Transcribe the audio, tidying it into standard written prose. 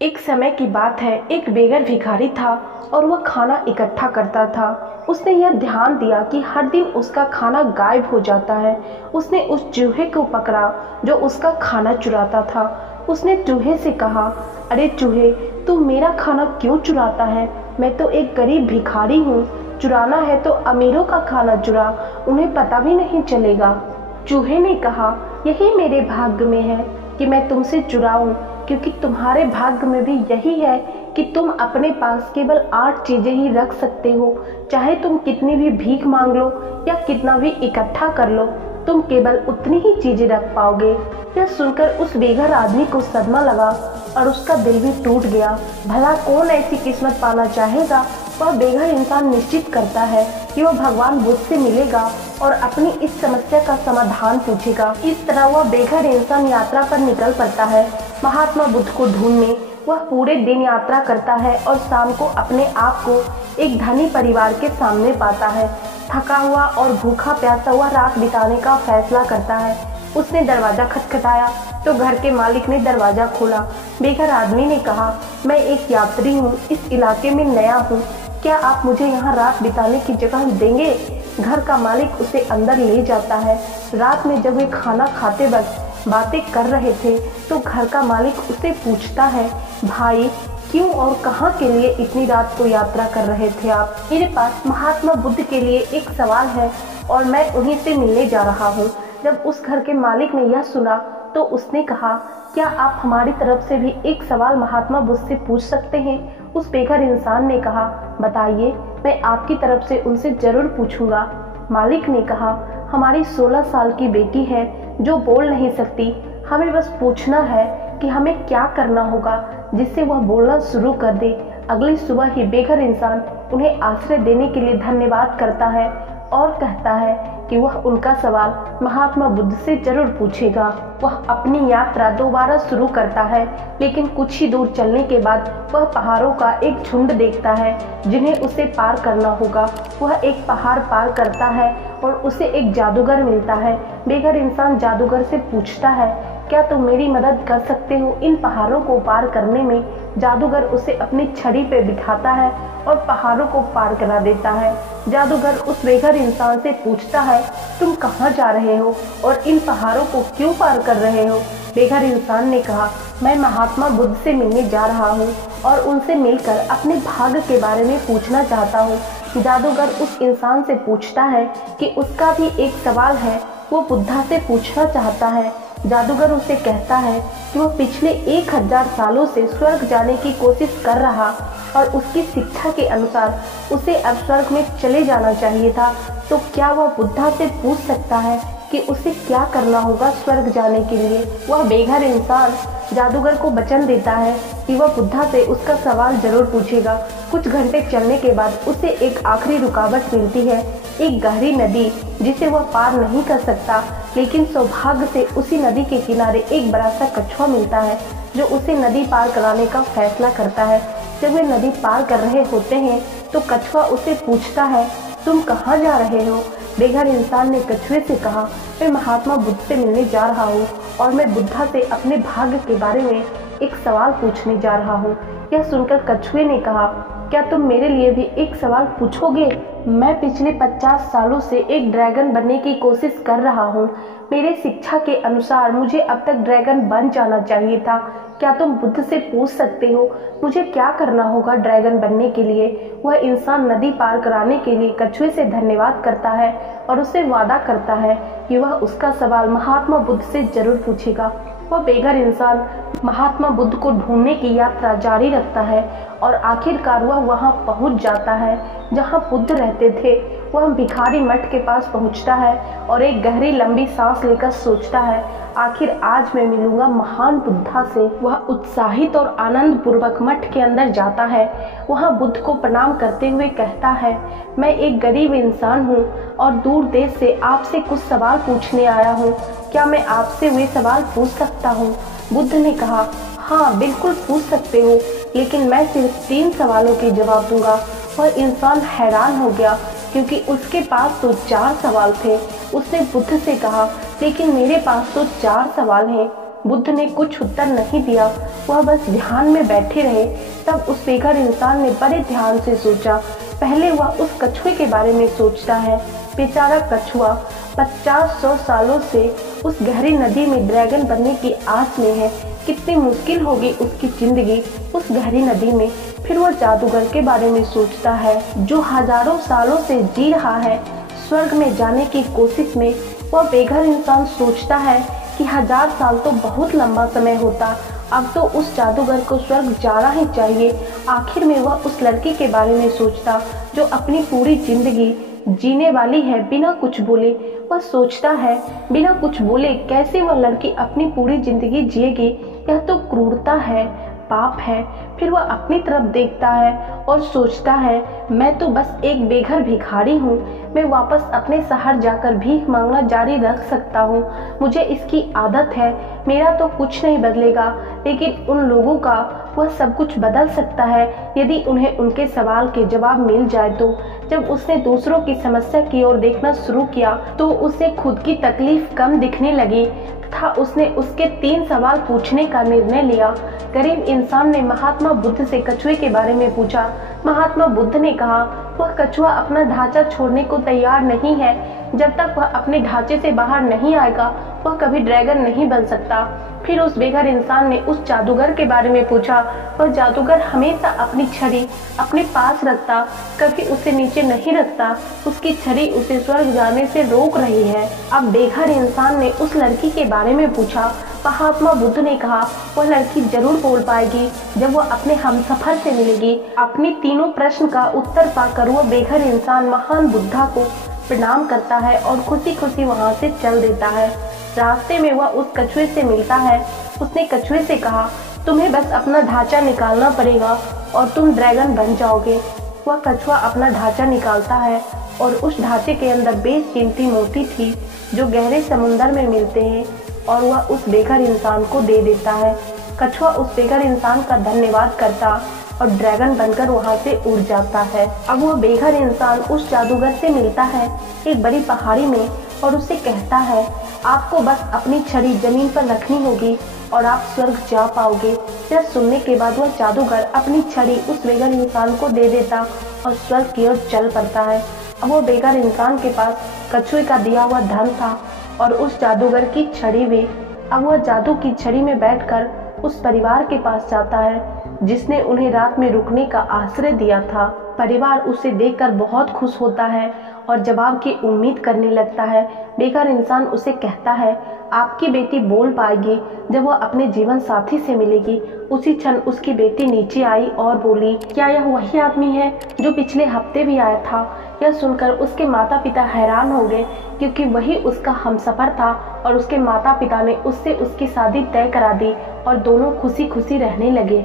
एक समय की बात है, एक बेघर भिखारी था और वह खाना इकट्ठा करता था। उसने यह ध्यान दिया कि हर दिन उसका खाना गायब हो जाता है। उसने उस चूहे को पकड़ा जो उसका खाना चुराता था। उसने चूहे से कहा, अरे चूहे, तू मेरा खाना क्यों चुराता है? मैं तो एक गरीब भिखारी हूँ। चुराना है तो अमीरों का खाना चुरा, उन्हें पता भी नहीं चलेगा। चूहे ने कहा, यही मेरे भाग्य में है कि मैं तुमसे चुराऊं, क्योंकि तुम्हारे भाग्य में भी यही है कि तुम अपने पास केवल 8 चीजें ही रख सकते हो। चाहे तुम कितनी भी भीख मांग लो या कितना भी इकट्ठा कर लो, तुम केवल उतनी ही चीजें रख पाओगे। यह सुनकर उस बेघर आदमी को सदमा लगा और उसका दिल भी टूट गया। भला कौन ऐसी किस्मत पाना चाहेगा? वह बेघर इंसान निश्चित करता है कि वह भगवान बुद्ध से मिलेगा और अपनी इस समस्या का समाधान पूछेगा। इस तरह वह बेघर इंसान यात्रा पर निकल पड़ता है महात्मा बुद्ध को ढूंढने। वह पूरे दिन यात्रा करता है और शाम को अपने आप को एक धनी परिवार के सामने पाता है। थका हुआ और भूखा प्यासा हुआ रात बिताने का फैसला करता है। उसने दरवाजा खटखटाया तो घर के मालिक ने दरवाजा खोला। बेघर आदमी ने कहा, मैं एक यात्री हूँ, इस इलाके में नया हूँ, क्या आप मुझे यहाँ रात बिताने की जगह देंगे? घर का मालिक उसे अंदर ले जाता है। रात में जब वे खाना खाते वक्त बातें कर रहे थे तो घर का मालिक उसे पूछता है, भाई क्यों और कहाँ के लिए इतनी रात को यात्रा कर रहे थे आप? मेरे पास महात्मा बुद्ध के लिए एक सवाल है और मैं उन्हीं से मिलने जा रहा हूँ। जब उस घर के मालिक ने यह सुना तो उसने कहा, क्या आप हमारी तरफ से भी एक सवाल महात्मा बुद्ध से पूछ सकते हैं? उस बेघर इंसान ने कहा, बताइए, मैं आपकी तरफ से उनसे जरूर पूछूंगा। मालिक ने कहा, हमारी 16 साल की बेटी है जो बोल नहीं सकती। हमें बस पूछना है कि हमें क्या करना होगा जिससे वह बोलना शुरू कर दे। अगली सुबह ही बेघर इंसान उन्हें आश्रय देने के लिए धन्यवाद करता है और कहता है कि वह उनका सवाल महात्मा बुद्ध से जरूर पूछेगा। वह अपनी यात्रा दोबारा शुरू करता है, लेकिन कुछ ही दूर चलने के बाद वह पहाड़ों का एक झुंड देखता है जिन्हें उसे पार करना होगा। वह एक पहाड़ पार करता है और उसे एक जादूगर मिलता है। बेघर इंसान जादूगर से पूछता है, क्या तुम मेरी मदद कर सकते हो इन पहाड़ों को पार करने में? जादूगर उसे अपनी छड़ी पे बिठाता है और पहाड़ों को पार करा देता है। जादूगर उस बेघर इंसान से पूछता है, तुम कहाँ जा रहे हो और इन पहाड़ों को क्यों पार कर रहे हो? बेघर इंसान ने कहा, मैं महात्मा बुद्ध से मिलने जा रहा हूँ और उनसे मिलकर अपने भाग्य के बारे में पूछना चाहता हूँ। जादूगर उस इंसान से पूछता है कि उसका भी एक सवाल है, वो बुद्धा से पूछना चाहता है। जादूगर उसे कहता है कि वह पिछले 1000 सालों से स्वर्ग जाने की कोशिश कर रहा और उसकी शिक्षा के अनुसार उसे अब स्वर्ग में चले जाना चाहिए था। तो क्या वह बुद्धा से पूछ सकता है कि उसे क्या करना होगा स्वर्ग जाने के लिए? वह बेघर इंसान जादूगर को वचन देता है कि वह बुद्धा से उसका सवाल जरूर पूछेगा। कुछ घंटे चलने के बाद उसे एक आखिरी रुकावट मिलती है, एक गहरी नदी जिसे वह पार नहीं कर सकता। लेकिन सौभाग्य से उसी नदी के किनारे एक बड़ा सा कछुआ मिलता है जो उसे नदी पार कराने का फैसला करता है। जब वे नदी पार कर रहे होते हैं तो कछुआ उसे पूछता है, तुम कहाँ जा रहे हो? बेघर इंसान ने कछुए से कहा, मैं महात्मा बुद्ध से मिलने जा रहा हूँ और मैं बुद्धा से अपने भाग्य के बारे में एक सवाल पूछने जा रहा हूँ। यह सुनकर कछुए ने कहा, क्या तुम मेरे लिए भी एक सवाल पूछोगे? मैं पिछले 50 सालों से एक ड्रैगन बनने की कोशिश कर रहा हूँ। मेरे शिक्षा के अनुसार मुझे अब तक ड्रैगन बन जाना चाहिए था। क्या तुम बुद्ध से पूछ सकते हो मुझे क्या करना होगा ड्रैगन बनने के लिए? वह इंसान नदी पार कराने के लिए कछुए से धन्यवाद करता है और उससे वादा करता है कि वह उसका सवाल महात्मा बुद्ध से जरूर पूछेगा। वह बेघर इंसान महात्मा बुद्ध को ढूंढने की यात्रा जारी रखता है और आखिरकार वह वहां पहुंच जाता है जहां बुद्ध रहते थे। वह भिखारी मठ के पास पहुंचता है और एक गहरी लंबी सांस लेकर सोचता है, आखिर आज मैं मिलूंगा महान बुद्धा से। वह उत्साहित और आनंद पूर्वक मठ के अंदर जाता है। वहां बुद्ध को प्रणाम करते हुए कहता है, मैं एक गरीब इंसान हूँ और दूर देश से आपसे कुछ सवाल पूछने आया हूँ। क्या मैं आपसे वे सवाल पूछ सकता हूँ? बुद्ध ने कहा, हाँ बिल्कुल पूछ सकते हो, लेकिन मैं सिर्फ 3 सवालों के जवाब दूंगा। वह इंसान हैरान हो गया क्योंकि उसके पास तो 4 सवाल थे। उसने बुद्ध से कहा, लेकिन मेरे पास तो 4 सवाल हैं। बुद्ध ने कुछ उत्तर नहीं दिया, वह बस ध्यान में बैठे रहे। तब उस बेघर इंसान ने बड़े ध्यान से सोचा। पहले वह उस कछुए के बारे में सोचता है। बेचारा कछुआ 50-100 सालों से उस गहरी नदी में ड्रैगन बनने की आस में है। कितनी मुश्किल होगी उसकी जिंदगी उस गहरी नदी में। फिर वह जादूगर के बारे में सोचता है जो हजारों सालों से जी रहा है स्वर्ग में जाने की कोशिश में। वह बेघर इंसान सोचता है कि 1000 साल तो बहुत लंबा समय होता, अब तो उस जादूगर को स्वर्ग जाना ही चाहिए। आखिर में वह उस लड़की के बारे में सोचता जो अपनी पूरी जिंदगी जीने वाली है बिना कुछ बोले। वह सोचता है बिना कुछ बोले कैसे वह लड़की अपनी पूरी जिंदगी जिएगी, यह तो क्रूरता है, पाप है। फिर वह अपनी तरफ देखता है और सोचता है मैं तो बस एक बेघर भिखारी हूँ, मैं वापस अपने शहर जाकर भीख मांगना जारी रख सकता हूँ, मुझे इसकी आदत है। मेरा तो कुछ नहीं बदलेगा, लेकिन उन लोगों का वह सब कुछ बदल सकता है यदि उन्हें उनके सवाल के जवाब मिल जाए तो। जब उसने दूसरों की समस्या की ओर देखना शुरू किया तो उसे खुद की तकलीफ कम दिखने लगी तथा उसने उसके 3 सवाल पूछने का निर्णय लिया। गरीब इंसान ने महात्मा बुद्ध से कछुए के बारे में पूछा। महात्मा बुद्ध ने कहा वह कछुआ अपना ढांचा छोड़ने को तैयार नहीं है। जब तक वह अपने ढांचे से बाहर नहीं आएगा वह कभी ड्रैगन नहीं बन सकता। फिर उस बेघर इंसान ने उस जादूगर के बारे में पूछा। वह जादूगर हमेशा अपनी छड़ी अपने पास रखता, कभी उसे नीचे नहीं रखता। उसकी छड़ी उसे स्वर्ग जाने से रोक रही है। अब बेघर इंसान ने उस लड़की के बारे में पूछा। महात्मा बुद्ध ने कहा वह लड़की जरूर बोल पाएगी जब वह अपने हमसफर से मिलेगी। अपने तीनों प्रश्न का उत्तर पाकर वह बेघर इंसान महान बुद्धा को प्रणाम करता है और खुशी खुशी वहां से चल देता है। रास्ते में वह उस कछुए से मिलता है। उसने कछुए से कहा तुम्हें बस अपना ढांचा निकालना पड़ेगा और तुम ड्रैगन बन जाओगे। वह कछुआ अपना ढांचा निकालता है और उस ढांचे के अंदर बेशकीमती मोती थी जो गहरे समुंदर में मिलते हैं और वह उस बेघर इंसान को दे देता है। कछुआ उस बेघर इंसान का धन्यवाद करता और ड्रैगन बनकर वहां से उड़ जाता है। अब वह बेघर इंसान उस जादूगर से मिलता है एक बड़ी पहाड़ी में और उसे कहता है आपको बस अपनी छड़ी जमीन पर रखनी होगी और आप स्वर्ग जा पाओगे। यह सुनने के बाद वह जादूगर अपनी छड़ी उस बेघर इंसान को दे देता और स्वर्ग की ओर चल पड़ता है। अब वो बेघर इंसान के पास कछुए का दिया हुआ धन था और उस जादूगर की छड़ी भी। अब वह जादू की छड़ी में बैठकर उस परिवार के पास जाता है जिसने उन्हें रात में रुकने का आश्रय दिया था। परिवार उसे देखकर बहुत खुश होता है और जवाब की उम्मीद करने लगता है। बेघर इंसान उसे कहता है आपकी बेटी बोल पाएगी जब वह अपने जीवन साथी से मिलेगी। उसी क्षण उसकी बेटी नीचे आई और बोली क्या यह वही आदमी है जो पिछले हफ्ते भी आया था। यह सुनकर उसके माता पिता हैरान हो गए क्योंकि वही उसका हमसफर था और उसके माता पिता ने उससे उसकी शादी तय करा दी और दोनों खुशी खुशी रहने लगे।